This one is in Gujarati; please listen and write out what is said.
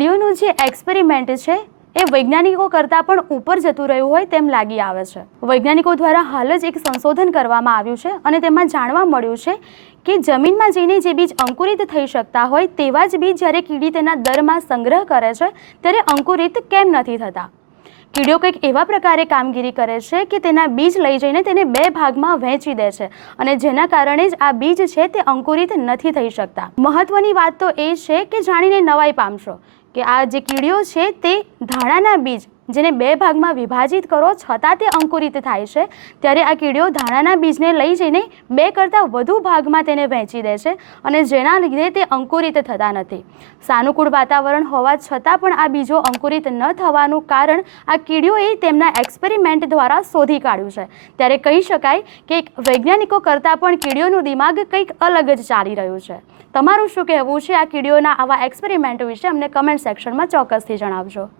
કીડીઓનું જે એક્સપેરિમેન્ટ છે, એ વૈજ્ઞાનિકો કરતાં પણ ઉપર જતું રહ્યું હોય તેમ લાગી આવે છે. વૈજ્ઞાનિકો દ્વારા હાલ જ એક સંશોધન કરવામાં આવ્યું છે અને તેમાં જાણવા મળ્યું છે કે જમીનમાં જઈને જે બીજ અંકુરિત થઈ શકતા હોય તેવા જ બીજ જ્યારે કીડી તેના દરમાં સંગ્રહ કરે છે, ત્યારે અંકુરિત કેમ નથી થતા? કીડીઓ કંઈક એવા પ્રકારે કામગીરી કરે છે કે તેના બીજ લઈ જઈને તેને બે ભાગમાં વહેંચી દે છે અને જેના કારણે જ આ બીજ છે તે અંકુરિત નથી થઈ શકતા. મહત્વની વાત તો એ છે કે જાણીને નવાઈ પામશો. કે આ જે કીડીઓ છે તે ધાણાના બીજ જેને બે ભાગમાં વિભાજિત કરો, છતાં તે અંકુરિત થાય છે. ત્યારે આ કીડીઓ ધાણાના બીજને લઈ જઈને બે કરતાં વધુ ભાગમાં તેને વહેંચી દે છે અને જેના લીધે તે અંકુરિત થતા નથી. સાનુકૂળ વાતાવરણ હોવા છતાં પણ આ બીજો અંકુરિત ન થવાનું કારણ આ કીડીઓએ તેમના એક્સપેરિમેન્ટ દ્વારા શોધી કાઢ્યું છે. ત્યારે કહી શકાય કે વૈજ્ઞાનિકો કરતાં પણ કીડીઓનું દિમાગ કંઈક અલગ જ ચાલી રહ્યું છે. તમારું શું કહેવું છે આ કીડીઓના આવા એક્સપેરિમેન્ટ વિશે? અમને કમેન્ટ સેક્શનમાં ચોક્કસથી જણાવજો.